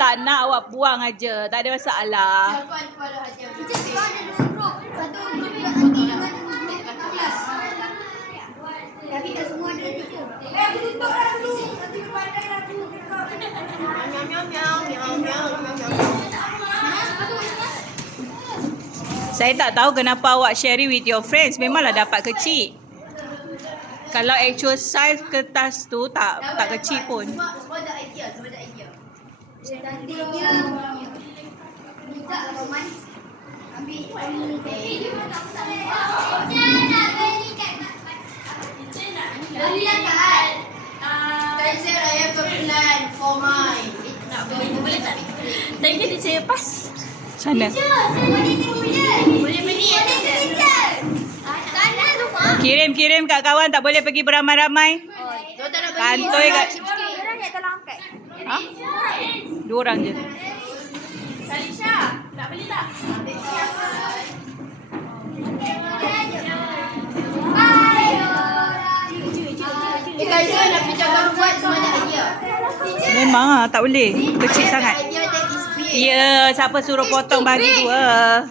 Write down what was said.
Tak nak, awak buang aja. Tak ada masalah. Kita sekarang ada 2 grup. Satu grup yang anti dengan grup kelas. Tapi tak semua ada teacher. Aku tutup lah dulu. Nanti berpandai lah aku. Saya tak tahu kenapa awak sharing with your friends. Memanglah dapat kecil. Kalau actual size kertas tu tak kecil pun. Semua ada idea. Cantiknya minta Roman ambil belilah kan. Tadi saya plan for mine. Nak boleh tak? Tadi kan saya pas. Macam mana? Boleh beli ya teacher. Sana rumah. Kirim kat kawan, tak boleh pergi beramai-ramai. Kantoi kat... Orang yang tolong angkat. Ha? 2 orang je. Salisha, nak beli tak? Guys, nak pergi jaga buat semua ada idea. Memang lah, tak boleh. Kecil sangat. Idea that is big. Ya, siapa suruh potong bagi 2?